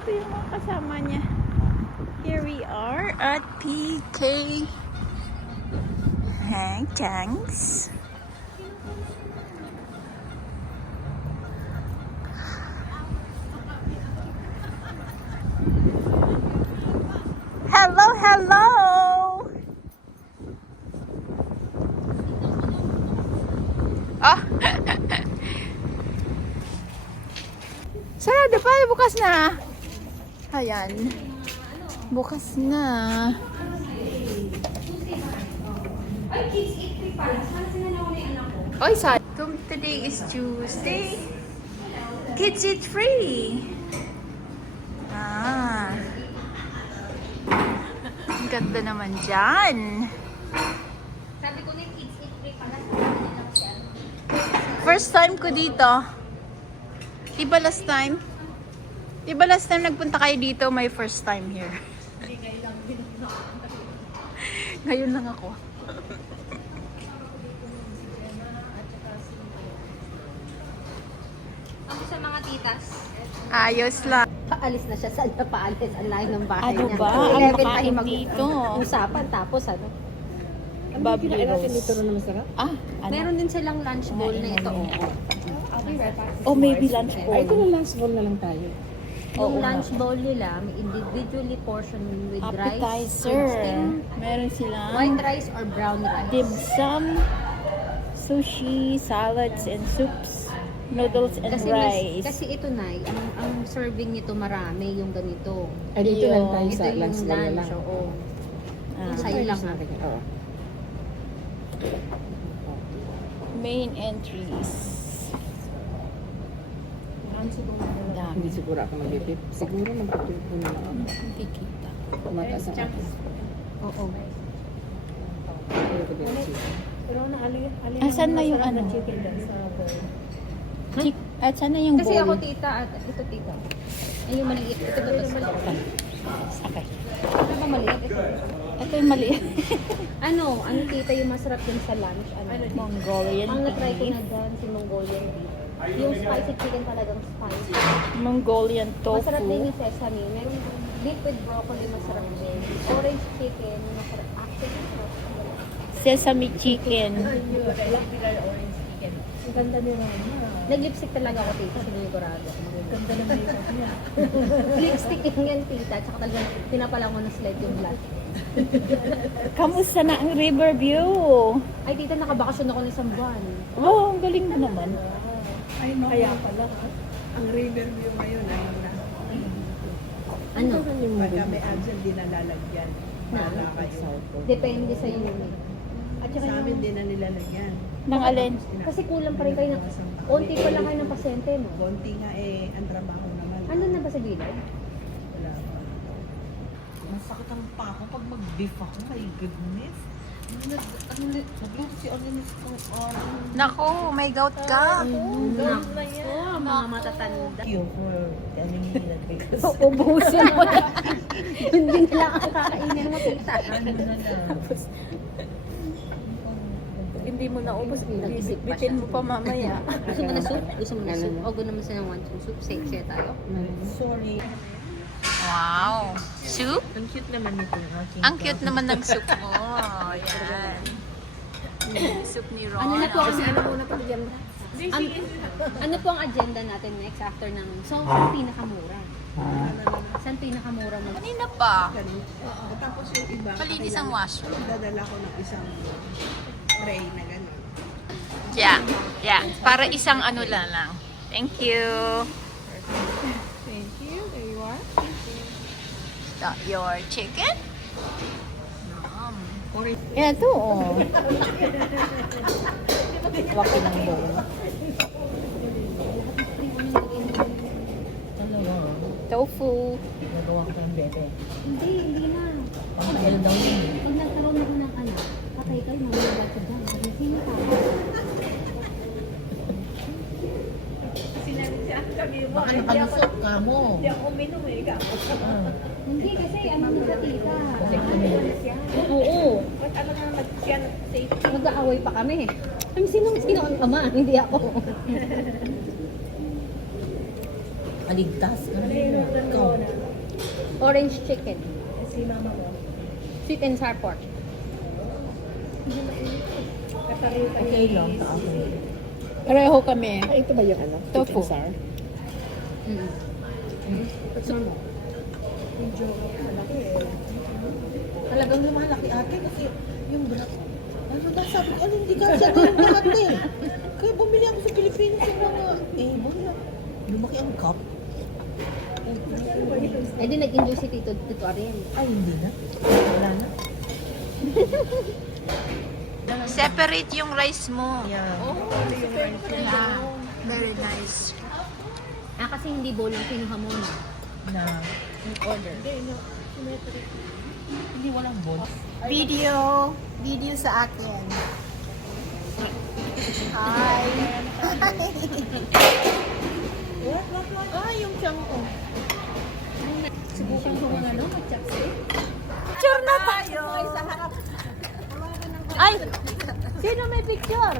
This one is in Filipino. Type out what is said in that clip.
dito yung mga kasama niya. Here we are at PK Hang Tangs. Hello, hello! Oh! Sarado pa, bukas na. Ayan. Bukas na. Ay, kids eat free pala. Sana sinanaw na yung anak ko. Oy, sorry. Today is Tuesday. Kids eat free. Ah. Ang ganda naman dyan. Sabi ko na yung kids eat free pala. Sana nila kasi ano. First time ko dito. Diba last time? Diba last time nagpunta kayo dito, my first time here. Hindi, ngayon lang din. Ngayon lang ako. Ako sa mga titas. Ayos lang. Paalis na siya. Saan na paalis? Ang layo ng bahay Ano niya. ba? Ang 11 tayo makain dito. mag-usapan. Tapos ano? Bubbly natin Rose. dito na masarap? Ah, ano? Meron din silang lunch bowl na ito. Oh, maybe lunch Ay, ito bowl. na last bowl na lang tayo. Yung Oo lunch bowl nila, may individually portioned with rice. Appetizer. with steam, Meron silang white rice or brown rice. dim sum, sushi, salads and soups, noodles and rice. Kasi ito na, ang serving nito marami yung ganito. Ay, dito lang tayo Ito sa yung lunch bowl na lunch, lang. oo. Ah, Sa'yo lang ha. Oo. main entries. Dami. Hindi siguro ako mag-tip. Siguro mag-tip ko na lang ako. Hindi kita. Tumataas ang ako. Oo. Ayaw ko din ang chicken. Asan na yung ano? At saan na yung Kasi bowl? ako tita at ito tita. Ay yung maliit. Ito ba ito? Okay. Ano ba maliit? Ito yung maliit. Ano tita yung masarap din sa lunch? Ano? Mongolian Ang na-try ko beef. na dyan, si Mongolian beef. Yung spicy chicken talagang spicy. Mongolian Masarap din tofu. yung sesame. Meron beef with broccoli, masarap din. Orange chicken, masarap. Actually, Sesame chicken. ang ganda din naman. Nag-lipstick talaga ako tita, sinigurado. Ganda ng makeup niya. Lipstick yan tita, tsaka talagang pinapalang ko na slide yung blood. Kamusta na ang Riverview? Ay tita, nakabakasyon ako ng isang buwan. Oh, ang galing mo naman. Ay, no. Kaya pala. Ang Riverview ngayon, ano na. Ano? Pagka may agent, di na lalagyan. Wala kayo. Depende sa unit. At saka Sa amin, yung, di na nilalagyan. Nang alin? kasi kulang pa rin kayo ng, konti pa lang kayo ng pasyente, no? Konti nga ang trabaho naman. Ano na ba sa gilid? Wala pa. Masakit ang pako pag mag-beef ako. My goodness. Nagluto si Orleans kung Nako, may gout ka. Nako, mga matatanda. you for telling me that because Ubusin mo na. Hindi nila ang kakainin mo, tita. Hindi mo na ubos. Nag-isip pa Bitin siya. mo pa mamaya. Gusto mo na soup? Gusto mo na soup? O gusto naman siya ng one soup? Share tayo. sorry. Wow. Soup? Ang cute naman nito. Ang cute naman ng soup mo. Yan. Soup ni Ron. Ano na po ang ano po ang agenda natin next after ng saan pinakamura? Saan pinakamura mo? Kanina pa. Ganun. Tapos yung iba, Malinis ang washroom. dadala ko ng isang tray na gano'n. Yeah. Yeah. Para isang ano lang. Thank you. Thank you. There you are. Got your chicken? Yan ito, oh. Waki ng bowl. Talaga. Tofu. Nagawa ko ng bebe. Hindi na. Ano daw yun? Pag nagkaroon ako ng anak, patay kayo, mamaya ka dyan. Sino ka? Baka nakalusok ka mo. Hindi kasi ano na sa tita. Oo. Mag-aaway pa kami. Sino ang ama? Hindi ako. Aligtas ka na Nahihirapan na ikaw. ako na. Orange chicken. Si mama mo. Sweet and sour pork. Katarita Okay lang sa akin. Pareho kami. Ito ba yung ano? Tofu. Medyo malaki eh. Talagang lumalaki ate kasi yung brat. Ano ba sabi ko, ano hindi ka siya gawin lahat eh. Kaya bumili ako sa Pilipinas yung mga wala. Lumaki ang cup. Eh di nag-enjoy si Tito Ariel. Ay, hindi na. Wala na. Separate yung rice mo. Yeah. Yeah. Very nice. Kasi hindi bowl ang kinuha mo na. Na. Order. Hindi walang balls. Video sa akin. Hi. Ah, yung tiyang ko. Subukan ko mga mag-chopstick. Picture na tayo. Ay! Sino may picture?